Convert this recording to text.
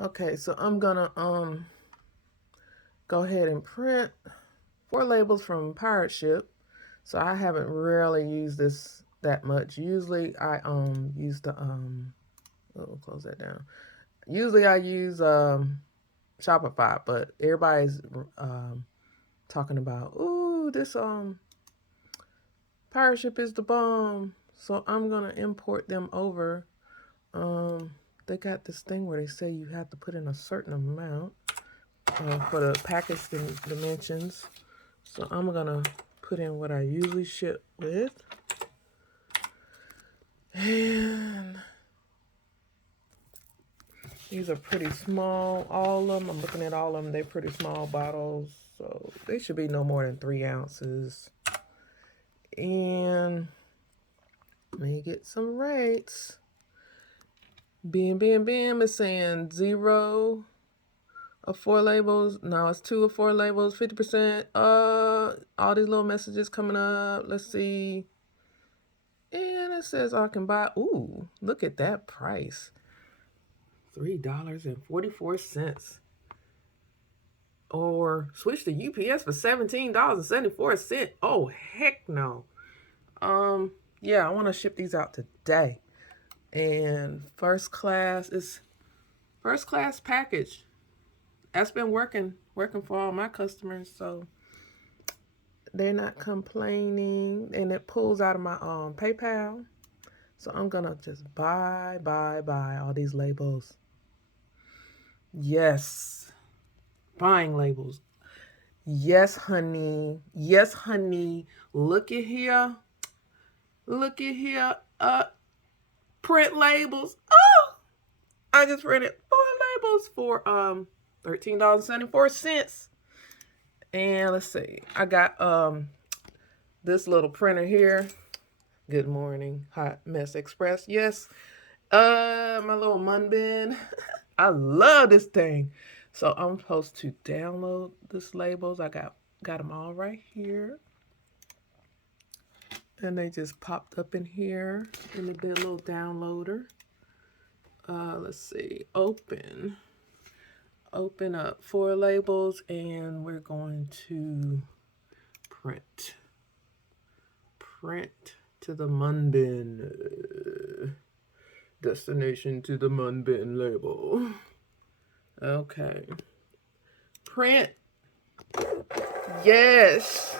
Okay, so I'm gonna go ahead and print 4 labels from Pirate Ship. So I haven't really used this that much. Usually I use the close that down. Usually I use Shopify, but everybody's talking about, ooh, this Pirate Ship is the bomb. So I'm gonna import them over. They got this thing where they say you have to put in a certain amount for the package dimensions. So I'm gonna put in what I usually ship with. And these are pretty small, all of them. I'm looking at all of them. They're pretty small bottles, so they should be no more than 3 ounces. And let me get some rates. Bam is saying 0 of 4 labels. No, it's 2 of 4 labels, 50%. All these little messages coming up. Let's see. And it says I can buy. Ooh, look at that price. $3.44. Or switch to UPS for $17.74. Oh, heck no. Yeah, I want to ship these out today. And first class package. That's been working for all my customers, so they're not complaining. And it pulls out of my PayPal. So I'm gonna just buy all these labels. Yes. Buying labels. Yes, honey. Yes, honey. Look at here. Look at here. Print labels. Oh! I just printed 4 labels for $13.74. And let's see. I got this little printer here. Good morning, Hot Mess Express. Yes. My little Munbyn. I love this thing. So I'm supposed to download this labels. I got them all right here. And they just popped up in here in the little downloader. Let's see. Open up 4 labels, and we're going to print to the Munbyn. Destination to the Munbyn label. Okay. Print. Yes.